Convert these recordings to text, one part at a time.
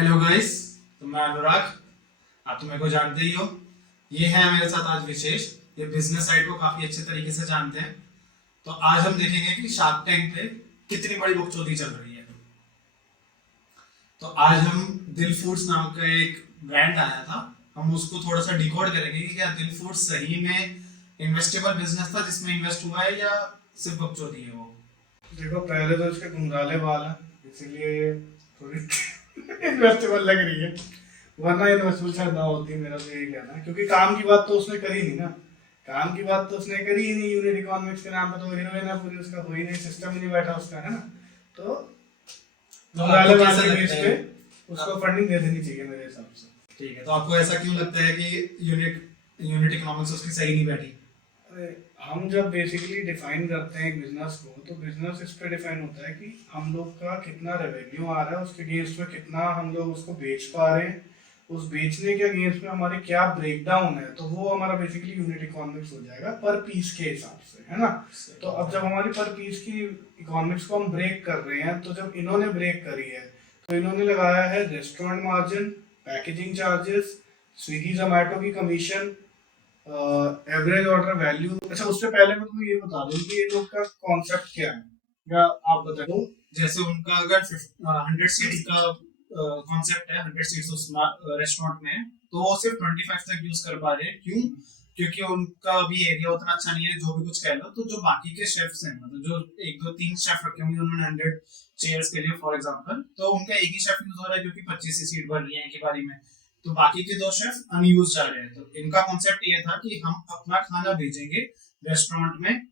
Hello guys, तो मैं अनुराग। आप तो मेरे को जानते ही हो। ये है मेरे साथ आज विशेष। ये बिजनेस साइड को काफी अच्छे तरीके से जानते हैं। तो आज हम देखेंगे कि शार्क टैंक पे कितनी बड़ी बकचोदी चल रही है। तो आज हम दिल फूड्स नाम का एक ब्रांड आया था, हम उसको थोड़ा सा डिकोड करेंगे कि क्या दिल फूड्स सही में इन्वेस्टेबल बिजनेस था जिसमें इन्वेस्ट हुआ है, या सिर्फ बकचोदी है वो। देखो, पहले तो इसके घुंघराले बाल हैं, इसीलिए थोड़ी इन्वेस्टेबल लग रही है, वरना इन्वेस्टेबल शायद ना होती। मेरा तो यही कहना है, क्योंकि काम की बात तो उसने करी नहीं ना। काम की बात तो उसने करी ही नहीं। यूनिट इकोनॉमिक्स के नाम पे तो हीरोइन है पूरी, उसका कोई नहीं, सिस्टम ही नहीं बैठा उसका, है ना। तो घुंघराले बाल के बेस पे उसको फंडिंग दे देनी चाहिए मेरे हिसाब से। ठीक है, तो आपको ऐसा क्यों लगता है कि यूनिट यूनिट इकोनॉमिक्स उसकी सही नहीं बैठी? अरे, हम जब बेसिकली डिफाइन करते हैं एक बिजनेस को, तो बिजनेस इस पे डिफाइन होता है कि हम लोग का कितना रेवेन्यू आ रहा है, उसके अगेंस्ट में कितना हम लोग उसको बेच पा रहे हैं, उस बेचने के अगेंस्ट में हमारे क्या ब्रेक डाउन है। तो वो हमारा बेसिकली यूनिट इकोनॉमिक्स हो जाएगा पर पीस के हिसाब से, है ना। तो अब जब हमारी पर पीस की इकोनॉमिक्स को हम ब्रेक कर रहे हैं, तो जब इन्होंने ब्रेक करी है तो इन्होंने लगाया है restaurant margin, packaging charges, Swiggy Zomato की कमीशन, एवरेज ऑर्डर वैल्यू। अच्छा, उससे पहले मैं तुम्हें ये बता दूं कि ये लोग का कॉन्सेप्ट क्या है, या आप बता दो। जैसे उनका अगर 100 सीट्स का कॉन्सेप्ट है, 100 सीट्स उस रेस्टोरेंट में, तो वो सिर्फ 25 तक यूज कर पा रहे हैं। क्यों? क्योंकि उनका भी एरिया उतना अच्छा नहीं है, जो भी कुछ कह लो। तो जो बाकी के शेफ्स हैं, मतलब जो 1 2 3 शेफ रखे होंगे उन्होंने 100 चेयर्स के लिए फॉर एग्जांपल, तो उनका एक ही शेफ यूज हो रहा है क्योंकि 25 सीट भर रही है एक ही बारी में। तो बाकी के 2 शेफ अनयूज जा रहे हैं। तो इनका कॉन्सेप्ट ये था कि हम अपना खाना भेजेंगे रेस्टोरेंट में,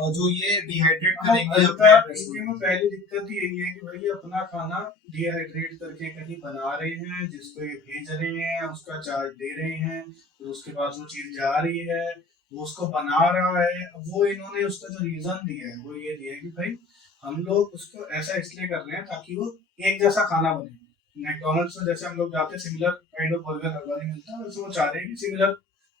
और जो ये डिहाइड्रेट करेंगे इनके में पहली दिक्कत यही है कि भाई अपना खाना डिहाइड्रेट करके कहीं बना रहे हैं, जिसको ये भेज रहे हैं उसका चार्ज दे रहे हैं, फिर उसके बाद वो चीज जा रही है, वो उसको बना रहा है। वो इन्होंने उसका जो रीजन दिया है वो ये दिया है कि भाई हम लोग उसको ऐसा इसलिए कर रहे हैं ताकि वो एक जैसा खाना बने। मैकडोनल्ड्स में जैसे हम लोग जाते हैं, सिमिलर काइंड ऑफ बर्गर हर बार मिलता है, वैसे वो चाह रहे हैं कि सिमिलर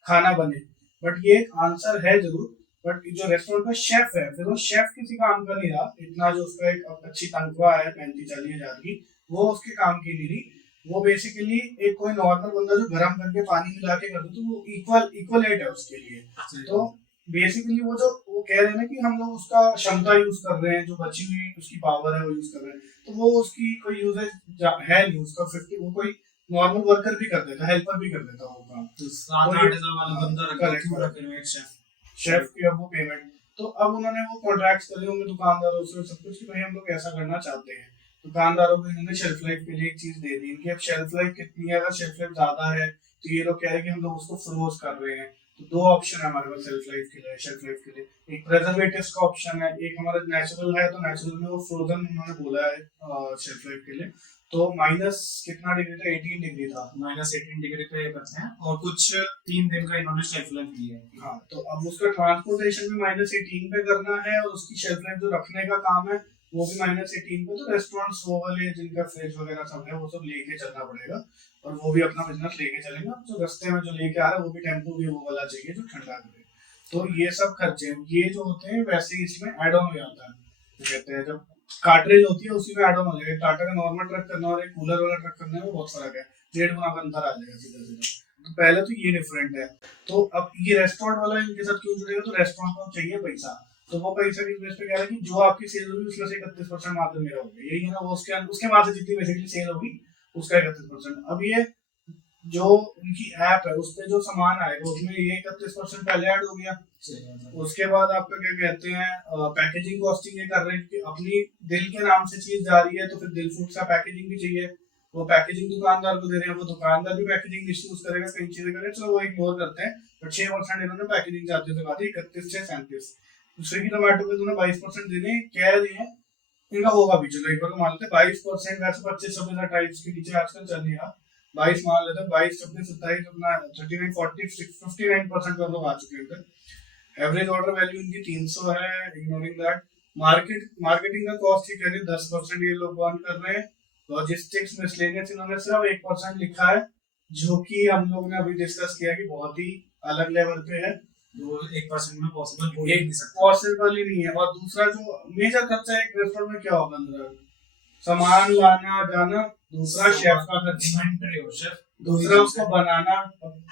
खाना बने। बट ये एक आंसर है जरूर, बट जो रेस्टोरेंट का शेफ है, फिर वो शेफ किसी काम का नहीं रहा। इतना जो उसका एक अच्छी तनख्वाह है 35-40 हजार की, वो उसके काम की नहीं रही। वो बेसिकली एक कोई नॉर्मल बंदा जो गर्म करके पानी मिला के कर दे, तो वो इक्वलेट है उसके लिए। तो बेसिकली वो कह रहे हैं ना कि हम लोग उसका क्षमता यूज कर रहे हैं, जो बची हुई उसकी पावर है वो यूज कर रहे हैं। तो वो उसकी कोई यूजेज है नहीं उसका 50। वो कोई नॉर्मल वर्कर भी कर देता, हेल्पर भी कर देता वो काम। तो 7 8 हजार वाला बंदा रखा शेफ की अब वो पेमेंट। तो अब उन्होंने वो कॉन्ट्रैक्ट्स कर लिए होंगे दुकानदारों से सब कुछ कि भाई हम लोग ऐसा करना चाहते हैं। दुकानदारों को इन्होंने शेल्फ लाइफ के लिए एक चीज दे दी। इनकी अब शेल्फ लाइफ कितनी है, अगर शेल्फ लाइफ ज्यादा है तो ये लोग कह रहे हैं कि हम लोग उसको फ्रोज कर रहे हैं। तो 2 ऑप्शन है हमारे पास शेल्फ लाइफ के लिए। शेल्फ लाइफ के लिए एक प्रेजर्वेटिव्स का ऑप्शन है, एक हमारा नेचुरल है। तो नेचुरल में वो फ्रोजन उन्होंने बोला है शेल्फ लाइफ के लिए। तो माइनस कितना डिग्री था, 18 डिग्री था। -18 डिग्री पे ये करते हैं, और कुछ 3 दिन का इन्होंने शेल्फ लाइफ दी है। हाँ, तो अब उसका ट्रांसपोर्टेशन भी -18 पे करना है, और उसकी शेल्फ लाइफ जो रखने का काम है वो भी -18 पे। तो रेस्टोरेंट्स वो वाले जिनका फ्रिज वगैरह सब है वो सब लेके चलना पड़ेगा, और वो भी अपना बिजनेस लेके चलेंगे। जो रास्ते में जो लेके आ रहा है वो भी टेम्पो भी वो वाला चाहिए जो ठंडा करे। तो ये सब खर्चे ये जो होते हैं वैसे ही इसमें एड ऑन हो जाता है। तो कहते हैं जब कार्ट्रिज होती है उसी में एड ऑन हो जाएगा। टाटा का नॉर्मल ट्रक करना और एक कूलर वाला ट्रक करने में बहुत फर्क है, 1.5 गुना का अंतर आ जाएगा सीधा सीधा। तो पहले तो ये डिफरेंट है। तो अब ये रेस्टोरेंट वाला इनके साथ क्यों जुड़ेगा, तो रेस्टोरेंट को चाहिए पैसा। तो वो पैसा किस बेस पे कह रहा है कि जो आपकी सेल होगी उसमें से 31% मात्र मेरा होगा, यही है ना। वो उसके बाद से जितनी बेसिकली सेल होगी उसका 31%। अब ये जो उनकी ऐप है उस पर जो सामान आएगा उसमें ये 31% पहले ऐड हो गया। उसके बाद आपका क्या कहते हैं पैकेजिंग कॉस्टिंग ये कर रहे हैं कि अपनी दिल के नाम से चीज जा रही है, तो फिर दिल फूड का पैकेजिंग भी चाहिए। वो पैकेजिंग दुकानदार को दे रहे हैं, वो दुकानदार भी पैकेजिंग मिसयूज करेगा, कई चीजें करेगा। चलो वो इग्नोर करते हैं, बट 6% इन्होंने पैकेजिंग चार्जेस लगा दिए, 31 से 37। स्विगी जोमेटो को इन्होंने 22% देने कह रहे हैं। इनका होगा भी, चलो एक बार मान लेते हैं 22%। वैसे 25-26 टाइप्स के नीचे आजकल चल नहीं रहा, 22 मान लेते हैं। 22 26 27 अपना 39 40 59% पर लोग आ चुके हैं। एवरेज ऑर्डर वैल्यू इनकी 300 है, इग्नोरिंग दैट। मार्केटिंग का कॉस्ट ही कह रहे 10% ये लोग बर्न कर रहे हैं। लॉजिस्टिक्स मिसलेनियस इन्होंने सिर्फ 1% लिखा है, जो कि हम लोग ने अभी डिस्कस किया कि बहुत ही अलग लेवल पे है। वो 1% में पॉसिबल हो ही नहीं सकता, पॉसिबल ही नहीं है। और दूसरा जो मेजर खर्चा है एक रेस्टोरेंट में क्या होगा, सामान लाना जाना दूसरा शेफ का खर्चा, इन्वेंटरी और शेफ दूसरा उसको बनाना,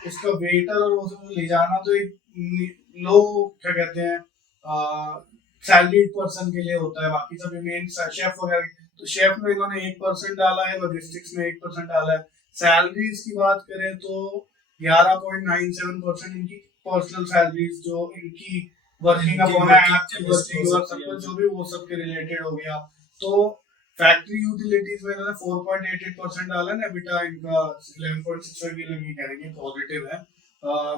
उसका वेटर और उसको ले जाना, तो एक लो क्या कहते हैं सैलरीड पर्सन के लिए होता है, बाकी सब मेन शेफ वगैरह। तो शेफ में इन्होंने 1% डाला है, लॉजिस्टिक्स में 1% डाला है। सैलरीज की बात करें तो 11.97% इनकी पर्सनल सैलरीज जो इनकी वर्किंग अपॉन वर्किंग और सब कुछ जो भी वो सब के रिलेटेड हो गया। तो फैक्ट्री यूटिलिटीज में इन्होंने 4.88% डाला है, एबिटा इनका 11.65 ये लगी कह रहे हैं पॉजिटिव है।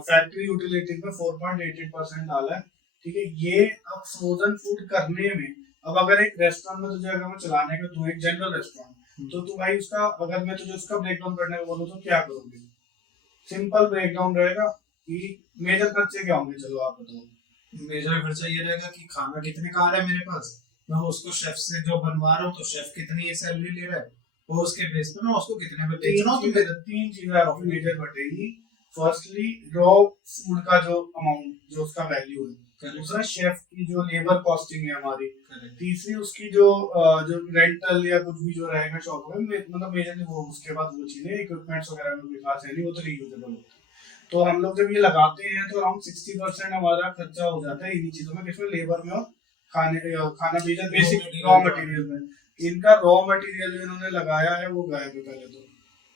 फैक्ट्री यूटिलिटीज में 4.88% डाला है। ठीक है, ये अब फ्रोजन फूड करने में, अब अगर एक रेस्टोरेंट में तुझे अगर मैं चलाने का, तू एक जनरल रेस्टोरेंट, तो तू भाई उसका, अगर मैं तुझे उसका ब्रेकडाउन करने को बोलूं तो क्या करोगे? सिंपल ब्रेकडाउन रहेगा कि मेजर खर्चे क्या होंगे, चलो आप बताओ। मेजर खर्चा ये रहेगा कि खाना कितने का आ रहा है मेरे पास, मैं उसको शेफ से जो बनवा रहा हूँ तो शेफ कितनी सैलरी ले रहा है, वो उसके बेस पे मैं उसको कितने में बेच रहा हूँ। तो मेरे तीन चीजें मेजर बटेगी। फर्स्टली रॉ फूड का जो अमाउंट, जो उसका वैल्यू है। दूसरा शेफ की जो लेबर कॉस्टिंग है हमारी। तीसरी उसकी जो रेंटल या कुछ भी जो रहेगा शॉप में, मतलब मेजरली वो, उसके बाद वो चीजें इक्विपमेंट्स वगैरह में कोई खास है नहीं, वो तो रीयूजेबल होता है। तो हम लोग जब ये लगाते हैं तो अराउंड 60% हमारा खर्चा हो जाता है इन्हीं चीजों में, किसमें? लेबर में और खाना पीना बेसिक रॉ मटेरियल में। इनका रॉ मटेरियल जो इन्होंने लगाया है वो गायब है पहले तो।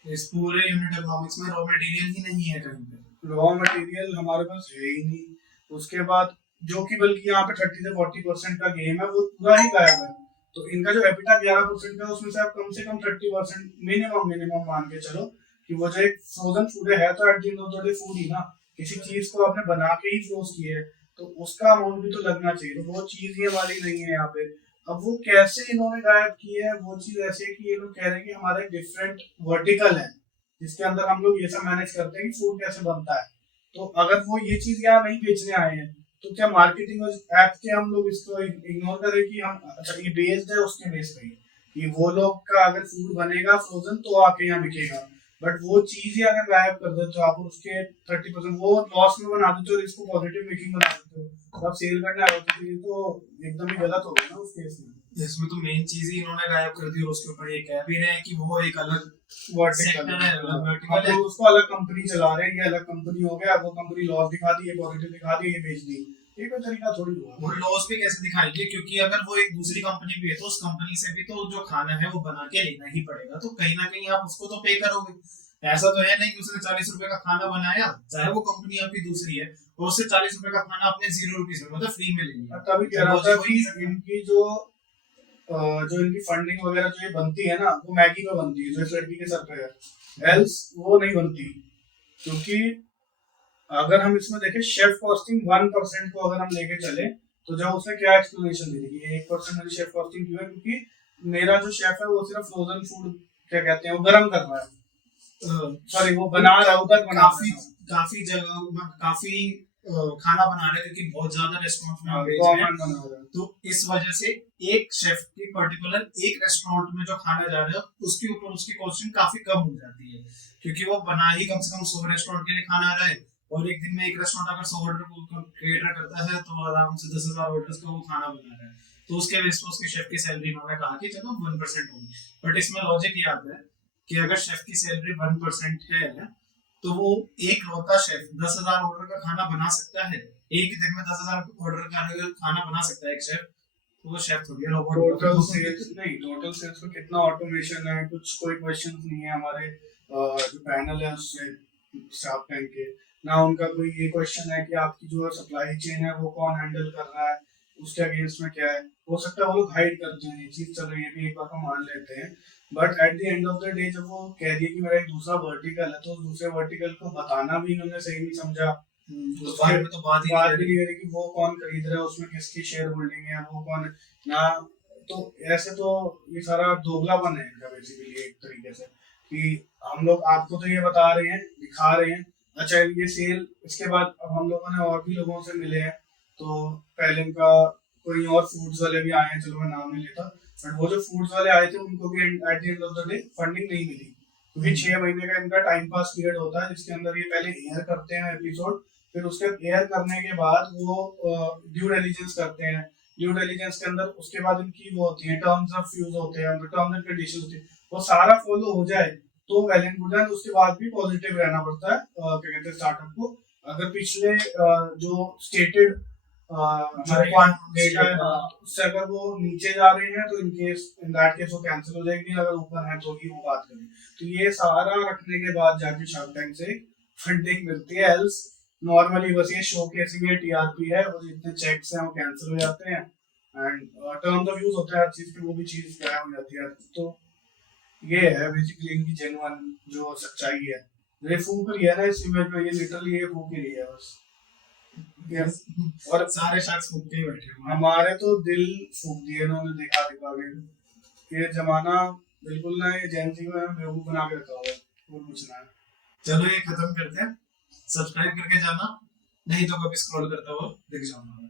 इस पूरे यूनिट इकोनॉमिक्स में रॉ मटेरियल ही नहीं है कहीं पे, रॉ मटेरियल हमारे पास है ही नहीं। उसके बाद जो कि बल्कि यहाँ पे 30 से 40% का गेम है, वो पूरा ही गायब है। तो इनका जो एबिटा 11% का, उसमें से आप कम से कम 30% मिनिमम मान के चलो कि वो जो एक फ्रोजन फूड है तो at the end of the day food ही ना, किसी चीज को आपने बना के ही फ्रोज किया है, तो उसका अमाउंट भी तो लगना चाहिए। तो वो चीज ही हमारी नहीं है यहाँ पे। अब वो कैसे इन्होंने गायब की है, वो चीज ऐसे कि ये लोग कह रहे हैं कि हमारा एक डिफरेंट वर्टिकल है जिसके अंदर हम लोग ये सब मैनेज करते हैं कि फूड कैसे बनता है। तो अगर वो ये चीज यहाँ नहीं बेचने आए हैं तो क्या मार्केटिंग ऐप के हम लोग इसको इग्नोर करें कि हम, अच्छा ये बेस्ड है उसके बेस पे कि वो लोग का अगर फूड बनेगा फ्रोजन तो आके यहाँ बिकेगा, बट वो चीज ही अगर गायब कर देते हो आप, उसके 30% वो लॉस में बना देते हो और इसको पॉजिटिव मेकिंग बना देते हो, तो आप सेल करने आओ तो ये तो एकदम ही गलत हो गया ना उस केस में। इसमें तो मेन चीज ही इन्होंने गायब कर दी, और उसके ऊपर ये कह भी रहे हैं कि वो एक अलग वर्टिकल है, अलग वर्टिकल है। उसको अलग कंपनी चला रहे हैं, ये अलग कंपनी हो गया, वो कंपनी लॉस दिखा दी, ये पॉजिटिव दिखा दी, ये बेच दी। ये कोई तरीका थोड़ी हुआ। वो लॉस भी कैसे दिखाएंगे, क्योंकि अगर वो एक दूसरी कंपनी भी है तो उस कंपनी से भी तो जो खाना है वो बना के लेना ही पड़ेगा, तो कहीं ना कहीं आप उसको तो पे करोगे। ऐसा तो है नहीं कि उसने 40 रुपए का खाना बनाया, चाहे वो कंपनी आपकी दूसरी है, और उससे 40 रुपए का खाना आपने 0 रुपीज में, मतलब फ्री में ले लिया। तभी कह रहा था कि इनकी जो इनकी फंडिंग वगैरह जो ये बनती है ना, वो मैगी पे बनती है, जो इस लड़की के सर पे है, एल्स वो नहीं बनती। क्योंकि अगर हम इसमें देखें शेफ कॉस्टिंग 1% को अगर हम लेके चले, तो जब उसने क्या एक्सप्लेनेशन दी थी 1% मेरी शेफ कॉस्टिंग क्यों है, क्योंकि मेरा जो शेफ है वो सिर्फ फ्रोजन फूड क्या कहते हैं वो गर्म कर रहा है, सॉरी वो बना रहा है, उधर बना काफी जगह काफी खाना बना रहे हैं, क्योंकि बहुत ज्यादा रेस्टोरेंट में तो इस वजह से एक शेफ की पर्टिकुलर एक रेस्टोरेंट में जो खाना जा रहा है उसके ऊपर उसकी कॉस्टिंग काफी कम हो जाती है, क्योंकि वो बना ही कम से कम 100 रेस्टोरेंट के लिए खाना आ रहा है, और एक दिन में एक रेस्टोरेंट अगर 100 ऑर्डर कैटर करता है तो आराम से 10,000 ऑर्डर्स का वो खाना बना रहा है, तो उसके बेस पे उसके शेफ की सैलरी मैंने कहा कि चलो 1% होगी। बट इसमें लॉजिक ये आता है कि अगर शेफ की सैलरी 1% है तो वो एक लौता शेफ 10,000 ऑर्डर का खाना बना सकता है, एक दिन में 10,000 ऑर्डर का खाना बना सकता है एक शेफ, तो वो शेफ थोड़ी है रोबोट। टोटल सेल्स नहीं, टोटल सेल्स में कितना ऑटोमेशन है, कुछ कोई क्वेश्चन नहीं है हमारे जो पैनल है उससे स्टाफ टैंक के ना, उनका कोई ये क्वेश्चन है कि आपकी जो सप्लाई चेन है वो कौन हैंडल कर रहा है, उसके अगेंस्ट में क्या है। हो सकता है वो लोग हाइड करते हैं ये चीज, चलो ये भी एक बार को मान लेते हैं, but at the end of the day जब वो कह रही है कि मेरा एक दूसरा वर्टिकल है, तो दूसरे वर्टिकल को बताना भी इन्होंने सही नहीं समझा। उस बारे में तो बात ही नहीं करी कि वो कौन खरीद रहा है, उसमें किसकी शेयर होल्डिंग है, वो कौन ना, तो ऐसे तो ये सारा दोगलापन है इनका बेसिकली एक तरीके से, कि हम लोग आपको तो ये बता रहे हैं, दिखा रहे हैं, अच्छा ये सेल, इसके बाद अब हम लोगों ने और भी लोगों से मिले हैं, तो पहले उनका कोई और फूड्स वाले भी आए हैं, चलो मैं नाम नहीं लेता, बट वो जो फूड्स वाले आए थे उनको भी eight the end of the day funding नहीं मिली, क्योंकि 6 महीने का इनका टाइम पास पीरियड होता है जिसके अंदर ये पहले एयर करते हैं एपिसोड, फिर उसके एयर करने के बाद वो ड्यू डिलिजेंस करते हैं, ड्यू डिलिजेंस के अंदर उसके बाद इनकी वो होती है टर्म्स ऑफ यूज होते हैं, टर्म्स एंड कंडीशंस होती है, वो सारा फॉलो हो जाए तो वेल एंड गुड है। उसके बाद भी पॉजिटिव रहना पड़ता है क्या कहते हैं स्टार्टअप को। अगर पिछले जो स्टेटेड जो डेटा है उससे अगर वो नीचे जा रहे हैं तो इन दैट केस वो कैंसिल हो जाएगी, अगर ऊपर है तो ही वो बात करें। तो ये सारा रखने के बाद जाके शार्क टैंक से फंडिंग मिलती है। एल्स नॉर्मली बस ये शोकेसिंग है, टीआरपी है, और जितने चेक्स हैं वो कैंसिल हो जाते हैं एंड टर्म्स ऑफ यूज होता है हर चीज की, वो भी चीज गायब हो जाती है। तो ये है बेसिकली इनकी जेन्युइन जो सच्चाई है। ये फूक रही है ना इस इमेज में, ये लिटरली ये फूक ही रही है बस। Yes. और सारे शख्स फूकते ही बैठे हुए हैं। हमारे तो दिल फूक दिए इन्होंने दिखा दिखा के। ये जमाना बिल्कुल ना ये जेंजी को बेवकूफ बना के रखा हुआ है, और कुछ ना है। चलो ये खत्म करते हैं, सब्सक्राइब करके जाना, नहीं तो कभी स्क्रॉल करता हुआ दिख जाऊंगा।